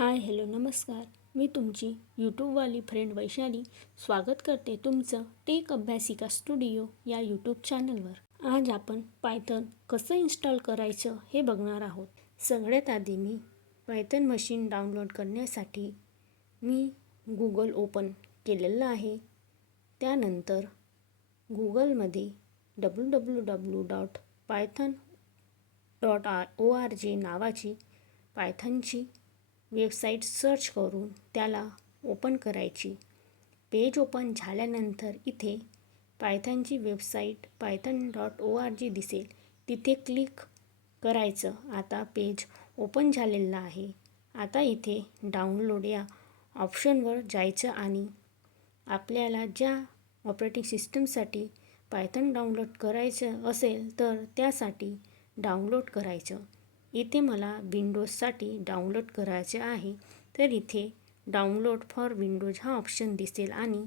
Hi hello नमस्कार. मी तुमची यूट्यूबवाली friend Vaishali स्वागत करते तुमचं टेक अभ्यासिका स्टुडिओ या यूट्यूब चॅनलवर. आज आपण पायथन कसं इन्स्टॉल करायचं हे बघणार आहोत. सगळ्यात आधी मी पायथन मशीन डाउनलोड करण्यासाठी मी गुगल ओपन केलेलं आहे. त्यानंतर गुगलमध्ये W W W dot Python dot R O R G नावाची पायथनची वेबसाईट सर्च करून त्याला ओपन करायची. पेज ओपन झाल्यानंतर इथे पायथनची website Python dot O R G दिसेल. तिथे क्लिक करायचं. आता पेज ओपन झालेलं आहे. आता इथे डाउनलोड या ऑप्शनवर जायचं आणि आपल्याला ज्या ऑपरेटिंग सिस्टमसाठी पायथन डाउनलोड करायचं असेल तर त्यासाठी डाउनलोड करायचं. इथे मला विंडोजसाठी डाउनलोड करायचे आहे तर इथे डाउनलोड फॉर विंडोज हा ऑप्शन दिसेल आणि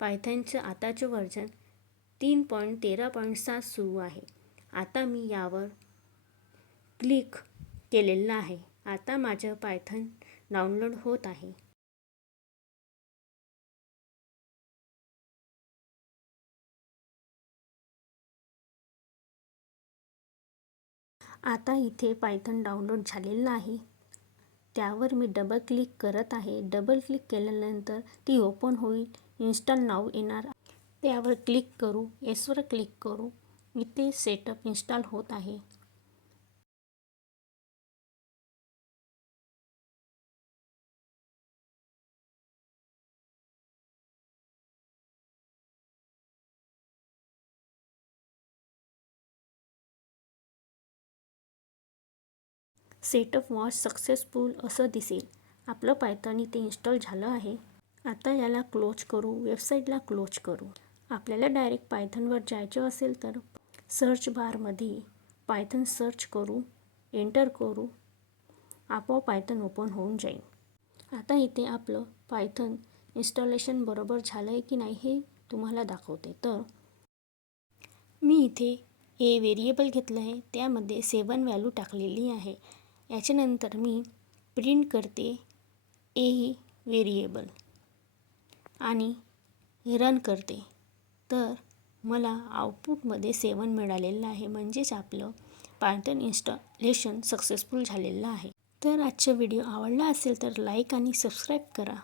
पायथनचं आताचं व्हर्जन तीन पॉईंट तेरा पॉईंट सात सुरू आहे. आता मी यावर क्लिक केलेलं आहे. आता माझं पायथन डाउनलोड होत आहे. आता इथे पायथन डाउनलोड झालेलं आहे त्यावर मी डबल क्लिक करत आहे. डबल क्लिक केल्यानंतर ती ओपन होईल. इन्स्टॉल नाव येणार. त्यावर क्लिक करू. एसवर क्लिक करू. इथे सेटअप इन्स्टॉल होत आहे. सेटअप वॉच सक्सेसफुल असं दिसेल. आपलं पायथन इथे इन्स्टॉल झालं आहे. आता याला क्लोज करू वेबसाईटला क्लोज करू. आपल्याला डायरेक्ट पायथनवर जायचं असेल तर सर्च बारमध्ये पायथन सर्च करू एंटर करू. आपोआप पायथन ओपन होऊन जाईल. आता इथे आपलं पायथन इन्स्टॉलेशन बरोबर झालं आहे की नाही हे तुम्हाला दाखवते. तर मी इथे ए व्हेरिएबल घेतलं आहे. त्यामध्ये सेवन व्हॅल्यू टाकलेली आहे. याच्यानंतर मी प्रिंट करते ए ही व्हेरिएबल आणि रन करते. तर मला आउटपुटमध्ये सेवन मिळालेलं आहे. म्हणजेच आपलं पायथन इन्स्टॉलेशन सक्सेसफुल झालेलं आहे. तर आजचा व्हिडिओ आवडला असेल तर लाईक आणि सबस्क्राईब करा.